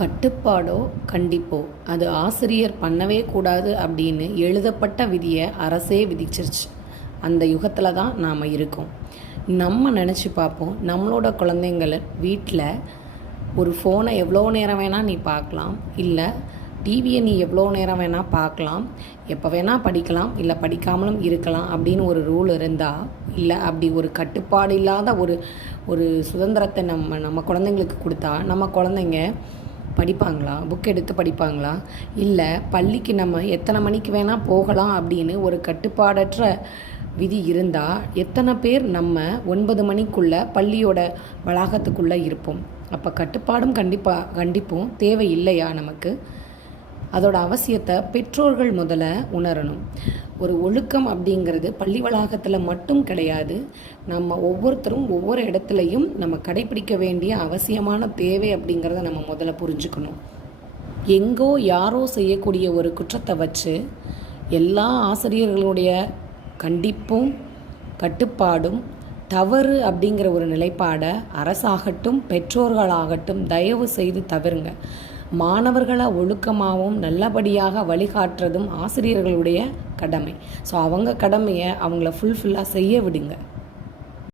கட்டுப்பாடோ கண்டிப்போ அது ஆசிரியர் பண்ணவே கூடாது அப்படின்னு எழுதப்பட்ட விதியை அரசே விதிச்சிருச்சு. அந்த யுகத்தில் தான் நாம் இருக்கோம். நம்ம நினச்சி பார்ப்போம், நம்மளோட குழந்தைங்கள வீட்டில் ஒரு ஃபோனை எவ்வளோ நேரம் வேணால் நீ பார்க்கலாம், இல்லை டிவியை நீ எவ்வளோ நேரம் வேணால் பார்க்கலாம், எப்போ வேணால் படிக்கலாம், இல்லை படிக்காமலும் இருக்கலாம் அப்படின்னு ஒரு ரூல் இருந்தால், இல்லை அப்படி ஒரு கட்டுப்பாடு இல்லாத ஒரு ஒரு சுதந்திரத்தை நம்ம குழந்தைங்களுக்கு கொடுத்தா நம்ம குழந்தைங்க படிப்பாங்களா? புக் எடுத்து படிப்பாங்களா? இல்லை பள்ளிக்கு நம்ம எத்தனை மணிக்கு வேணால் போகலாம் அப்படின்னு ஒரு கட்டுப்பாடற்ற விதி இருந்தால் எத்தனை பேர் நம்ம 9 மணிக்குள்ளே பள்ளியோட வளாகத்துக்குள்ளே இருப்போம்? அப்போ கட்டுப்பாடும் கண்டிப்பும் தேவை இல்லையா நமக்கு? அதோட அவசியத்தை பெற்றோர்கள் முதல்ல உணரணும். ஒரு ஒழுக்கம் அப்படிங்கிறது பள்ளி வளாகத்தில் மட்டும் கிடையாது. நம்ம ஒவ்வொருத்தரும் ஒவ்வொரு இடத்துலையும் நம்ம கடைப்பிடிக்க வேண்டிய அவசியமான தேவை அப்படிங்கிறத நம்ம முதல்ல புரிஞ்சுக்கணும். எங்கோ யாரோ செய்யக்கூடிய ஒரு குற்றத்தை வச்சு எல்லா ஆசிரியர்களுடைய கண்டிப்பும் கட்டுப்பாடும் தவறு அப்படிங்கிற ஒரு நிலைப்பாடை அரசாகட்டும் பெற்றோர்களாகட்டும் தயவு செய்து தவிருங்க. மாணவர்களை ஒழுக்கமாகவும் நல்லபடியாக வழிகாட்டுறதும் ஆசிரியர்களுடைய கடமை. ஸோ அவங்க கடமையை அவங்கள ஃபுல்ஃபில்லாக செய்ய விடுங்க.